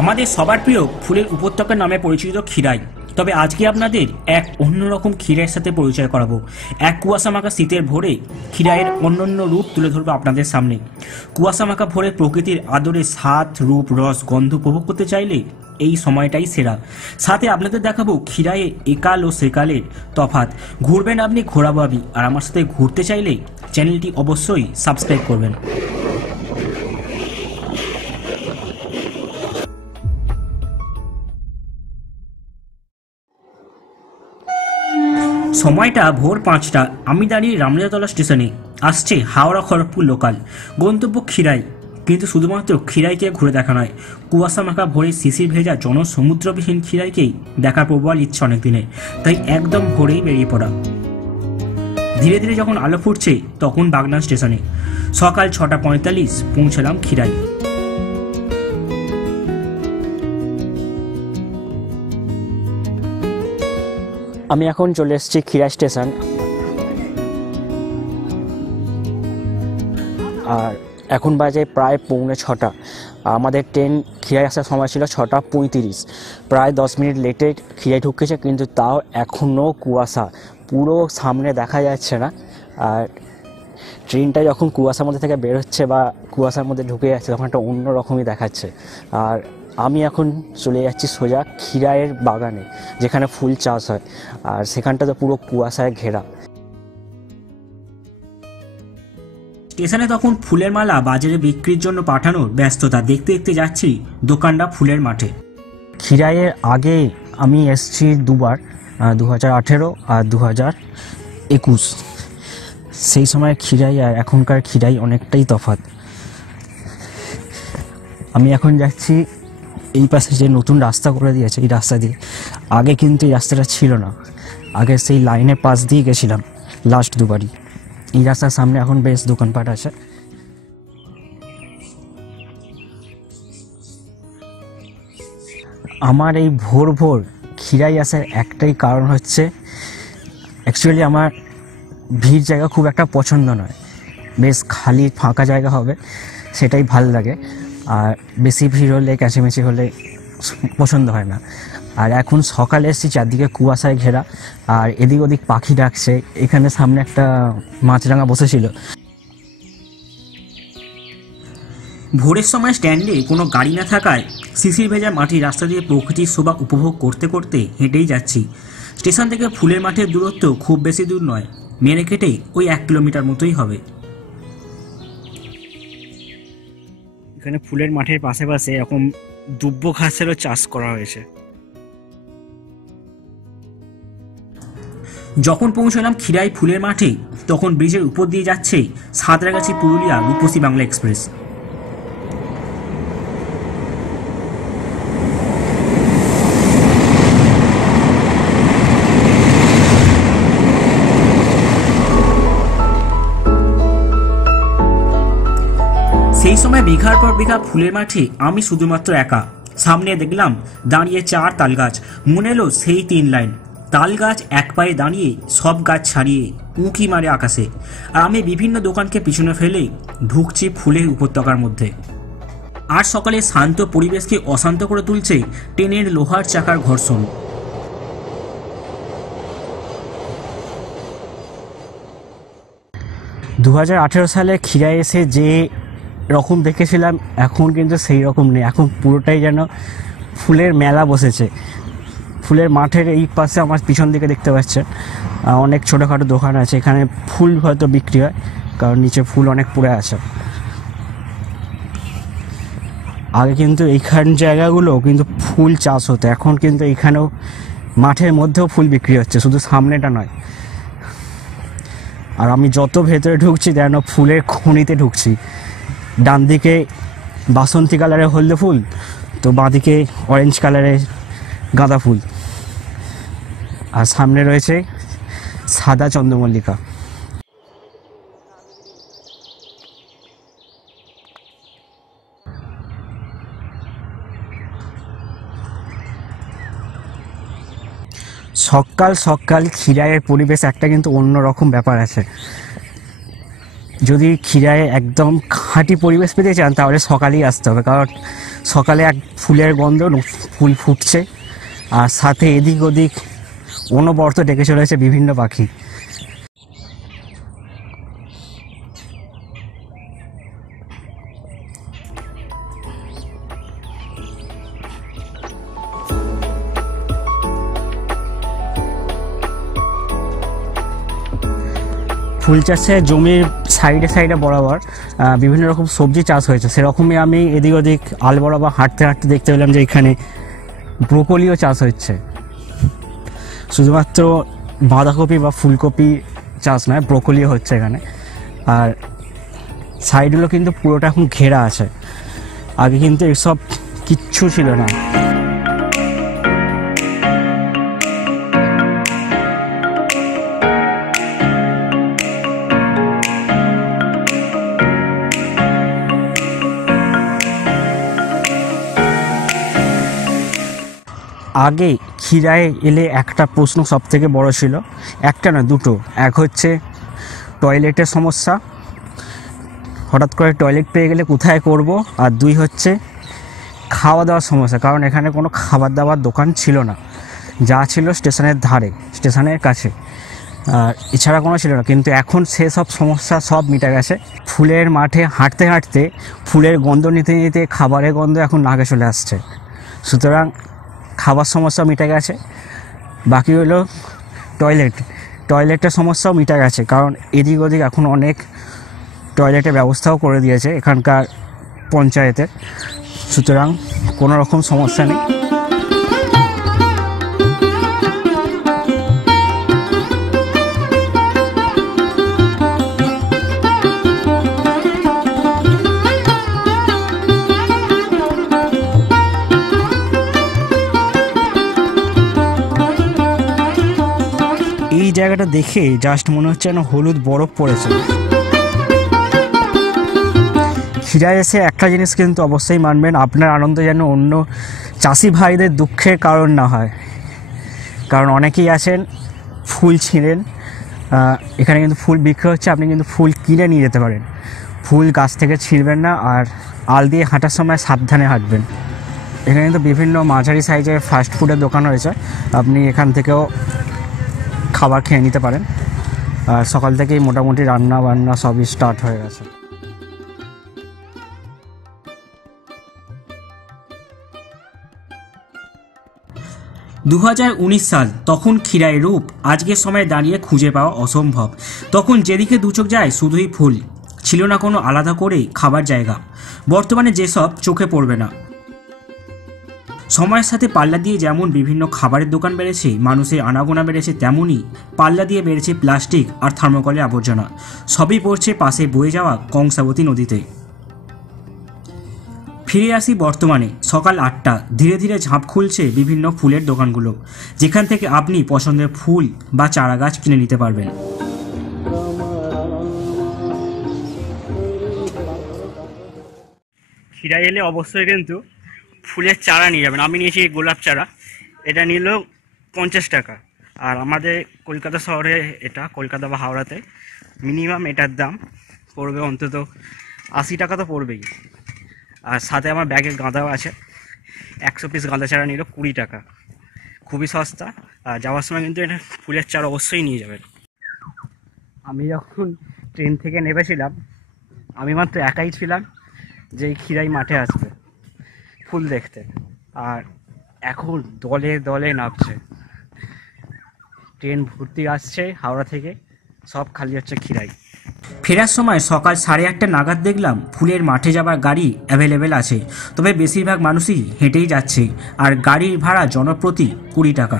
আমাদের সবার প্রিয় ফুলের উপত্যকা নামে পরিচিত খিরাই। তবে আজকে আপনাদের এক অন্যরকম খিরাইয়ের সাথে পরিচয় করাবো। এক কুয়াশামাখা শীতের ভোরে খিরাইয়ের অন্যান্য রূপ তুলে ধরবো আপনাদের সামনে। কুয়াশামাখা ভোরে প্রকৃতির আদরে স্বাদ, রূপ, রস, গন্ধ উপভোগ করতে চাইলে এই সময়টাই সেরা। সাথে আপনাদের দেখাবো খিরাইয়ে একাল ও সেকালের তফাৎ। ঘুরবেন আপনি, ঘোরাবো আমি, আর আমার সাথে ঘুরতে চাইলে চ্যানেলটি অবশ্যই সাবস্ক্রাইব করবেন। সময়টা ভোর 5টা। আমি দাঁড়িয়ে রামলীলাতলা স্টেশনে। আসছে হাওড়া খড়গপুর লোকাল, গন্তব্য খিরাই। কিন্তু শুধুমাত্র খিরাইকে ঘুরে দেখা নয়, কুয়াশা মাখা ভোরে শিশির ভেজা জনসমুদ্রবিহীন খিরাইকেই দেখার প্রবল ইচ্ছা অনেক দিনে। তাই একদম ভোরেই বেরিয়ে পড়া। ধীরে ধীরে যখন আলো ফুটছে তখন বাগনান স্টেশনে। সকাল 6:45 পৌঁছলাম খিরাই। আমি এখন চলে এসেছি খিরাই স্টেশন। আর এখন বাজে প্রায় 6:45। আমাদের ট্রেন খিরাই আসার সময় ছিল 6:35। প্রায় 10 মিনিট লেটে খিরাই ঢুকেছে, কিন্তু তাও এখনও কুয়াশা, পুরো সামনে দেখা যাচ্ছে না। আর ট্রেনটা যখন কুয়াশার মধ্যে থেকে বের হচ্ছে বা কুয়াশার মধ্যে ঢুকে যাচ্ছে তখন একটা অন্য রকমই দেখাচ্ছে। আর আমি এখন চলে যাচ্ছি সোজা খিরাইয়ের বাগানে, যেখানে ফুল চাষ হয়, আর সেখানটাতে পুরো কুয়াশায় ঘেরা। স্টেশনে তখন ফুলের মালা বাজারে বিক্রির জন্য পাঠানোর ব্যস্ততা। দেখতে দেখতে যাচ্ছি দোকানটা ফুলের মাঠে। খিরাইয়ের আগে আমি এসেছি দুবার, 2018 আর 2021। সেই সময় খিরাই আর এখনকার খিরাই অনেকটাই তফাৎ। আমি এখন যাচ্ছি এই পাশে যে নতুন রাস্তা করে দিয়েছে, এই রাস্তা দিয়ে। আগে কিন্তু এই রাস্তাটা ছিল না, আগে সেই লাইনের পাশ দিয়ে গেছিলাম লাস্ট দুবারই। এই রাস্তার সামনে এখন বেশ দোকানপাট আছে। আমার এই ভোর ভোর খিরাই আসার একটাই কারণ হচ্ছে, অ্যাকচুয়ালি আমার ভিড় জায়গা খুব একটা পছন্দ নয়। বেশ খালি ফাঁকা জায়গা হবে সেটাই ভাল লাগে। আর বেশি ভিড় হলে, ক্যাঁচিমেচি হলে পছন্দ হয় না। আর এখন সকালে এসেছি, চারদিকে কুয়াশায় ঘেরা, আর এদিক ওদিক পাখি ডাকছে। এখানে সামনে একটা মাছরাঙা বসেছিল। ভোরের সময় স্ট্যান্ডে কোনো গাড়ি না থাকায় শিশির ভেজা মাটির রাস্তা দিয়ে প্রকৃতির শোভা উপভোগ করতে করতে হেঁটেই যাচ্ছি। স্টেশন থেকে ফুলের মাঠের দূরত্ব খুব বেশি দূর নয়, মেরে কেটে ওই 1 কিলোমিটার মতোই হবে। এখানে ফুলের মাঠের পাশে পাশে এরকম দুব্ব ঘাসেরও চাষ করা হয়েছে। যখন পৌঁছলাম খিরাই ফুলের মাঠে তখন ব্রিজের উপর দিয়ে যাচ্ছে সাঁতরাগাছি পুরুলিয়া রূপসী বাংলা এক্সপ্রেস। সেই সময় বিঘার পর বিঘা ফুলের মাঠে আমি শুধুমাত্র একা। সামনে দেখলাম দাঁড়িয়ে 4 তাল গাছ। মনে এলো সেই 3 লাইন। তাল গাছ এক পায়ে দাঁড়িয়ে, সব গাছ ছাড়িয়ে উঁকি মারে আকাশে। আর আমি বিভিন্ন দোকানকে পিছনে ফেলে ঢুকছি ফুলের উপত্যকার মধ্যে। আর সকালে শান্ত পরিবেশকে অশান্ত করে তুলছে ট্রেনের লোহার চাকার ঘর্ষণ। সালে খিরাই এসে যে রকম দেখেছিলাম এখন কিন্তু সেই রকম নেই। এখন পুরোটাই যেন ফুলের মেলা বসেছে। ফুলের মাঠের এই পাশে আমার পিছন দিকে দেখতে পাচ্ছেন অনেক ছোটোখাটো দোকান আছে। এখানে ফুল হয়তো বিক্রি হয়, কারণ নিচে ফুল অনেক পড়ে আছে। আগে কিন্তু এইখান জায়গাগুলো কিন্তু ফুল চাষ হতো, এখন কিন্তু এইখানেও মাঠের মধ্যেও ফুল বিক্রি হচ্ছে, শুধু সামনেটা নয়। আর আমি যত ভেতরে ঢুকছি যেন ফুলের খনিতে ঢুকছি। ডান দিকে বাসন্তী কালারের হলদে ফুল, তো বাঁদিকে অরেঞ্জ কালারের গাঁদা ফুল, আর সামনে রয়েছে সাদা চন্দ্রমল্লিকা। সকাল সকাল খিরাইয়ের পরিবেশ একটা কিন্তু অন্যরকম ব্যাপার আছে। যদি ক্ষীরায় একদম খাঁটি পরিবেশ পেতে চান তাহলে সকালেই আসতে হবে, কারণ সকালে এক ফুলের গন্ধ, ফুল ফুটছে, আর সাথে এদিক ওদিক অনবরত ডেকে চলেছে বিভিন্ন পাখি। ফুল চাষে জমির সাইডে সাইডে বরাবর বিভিন্ন রকম সবজি চাষ হয়েছে, সেরকমই আমি এদিক ওদিক আল বরাবর হাঁটতে হাঁটতে দেখতে পেলাম যে এখানে ব্রোকলিও চাষ হচ্ছে। শুধুমাত্র বাঁধাকপি বা ফুলকপি চাষ নয়, ব্রোকলিও হচ্ছে এখানে। আর সাইডগুলো কিন্তু পুরোটা এখন ঘেরা আছে, আগে কিন্তু এসব কিচ্ছু ছিল না। আগে ক্ষীরায় এলে একটা প্রশ্ন সব থেকে বড় ছিল, একটা না দুটো। এক হচ্ছে টয়লেটের সমস্যা, হঠাৎ করে টয়লেট পেয়ে গেলে কোথায় করব, আর দুই হচ্ছে খাওয়া দাওয়ার সমস্যা, কারণ এখানে কোনো খাবার দাবার দোকান ছিল না, যা ছিল স্টেশনের ধারে, স্টেশনের কাছে, আর এছাড়া কোনো ছিল না। কিন্তু এখন সেসব সমস্যা সব মিটে গেছে। ফুলের মাঠে হাঁটতে হাঁটতে ফুলের গন্ধ নিতে নিতে খাবারের গন্ধ এখন নাকে চলে আসছে, সুতরাং খাবার সমস্যা মিটে গেছে। বাকি হলো টয়লেটের সমস্যাও মিটে গেছে, কারণ এদিক ওদিক এখন অনেক টয়লেটের ব্যবস্থাও করে দিয়েছে এখানকার পঞ্চায়েতের, সুতরাং কোনো রকম সমস্যা নেই। এই জায়গাটা দেখে জাস্ট মনে হচ্ছে যেন হলুদ বরফ পড়েছে। ক্ষীরায় এসে একটা জিনিস কিন্তু অবশ্যই মানবেন, আপনার আনন্দ যেন অন্য চাষি ভাইদের দুঃখের কারণ না হয়। কারণ অনেকেই আছেন ফুল ছিঁড়েন, এখানে কিন্তু ফুল বিক্রি হচ্ছে, আপনি কিন্তু ফুল কিনে নিয়ে যেতে পারেন। ফুল গাছ থেকে ছিঁড়বেন না, আর আল দিয়ে হাঁটার সময় সাবধানে হাঁটবেন। এখানে কিন্তু বিভিন্ন মাঝারি সাইজের ফাস্ট ফুডের দোকান রয়েছে, আপনি এখান থেকেও খাবার খেয়ে নিতে পারেন। আর সকাল থেকেই মোটামুটি রান্না বান্না সবই স্টার্ট হয়ে গেছে। দু সাল, তখন ক্ষীরায় রূপ আজকের সময়ে দাঁড়িয়ে খুঁজে পাওয়া অসম্ভব। তখন যেদিকে দুচোখ যায় শুধুই ফুল, ছিল না কোনো আলাদা করে খাবার জায়গা। বর্তমানে যেসব চোখে পড়বে না। সময়ের সাথে পাল্লা দিয়ে যেমন বিভিন্ন খাবারের দোকান বেড়েছে, মানুষের আনাগোনা বেড়েছে, তেমনই পাল্লা দিয়ে বেড়েছে প্লাস্টিক আর থার্মোকলের আবর্জনা। সবই পড়ছে পাশে বয়ে যাওয়া কংসাবতী নদীতে। ফিরে আসি বর্তমানে। সকাল 8টা, ধীরে ধীরে ঝাঁপ খুলছে বিভিন্ন ফুলের দোকানগুলো, যেখান থেকে আপনি পছন্দের ফুল বা চারা গাছ কিনে নিতে পারবেন। ক্ষীরায় এলে অবশ্যই কিন্তু ফুলের চারা নিয়ে যাবেন। আমি নিয়েছি গোলাপ চারা, এটা নিল 50 টাকা। আর আমাদের কলকাতা শহরে, এটা কলকাতা বা হাওড়াতে মিনিমাম এটার দাম পড়বে অন্তত 80 টাকা তো পড়বেই। আর সাথে আমার ব্যাগে গাঁদাও আছে, 100 পিস গাঁদা চারা নিল 20 টাকা, খুবই সস্তা। আর যাওয়ার সময় কিন্তু এটা ফুলের চারা অবশ্যই নিয়ে যাবেন। আমি যখন ট্রেন থেকে নেমেছিলাম, আমি মাত্র একাই ছিলাম যে এই ক্ষীরাই মাঠে আসবে ফুল দেখতে, আর এখন দলে দলে নামছে, ট্রেন ভর্তি আসছে হাওড়া থেকে, সব খালি হচ্ছে ক্ষীরাই। ফেরার সময় সকাল 8:30 নাগাদ দেখলাম ফুলের মাঠে যাবার গাড়ি অ্যাভেলেবেল আছে, তবে বেশিরভাগ মানুষই হেঁটেই যাচ্ছে, আর গাড়ির ভাড়া জনপ্রতি 20 টাকা।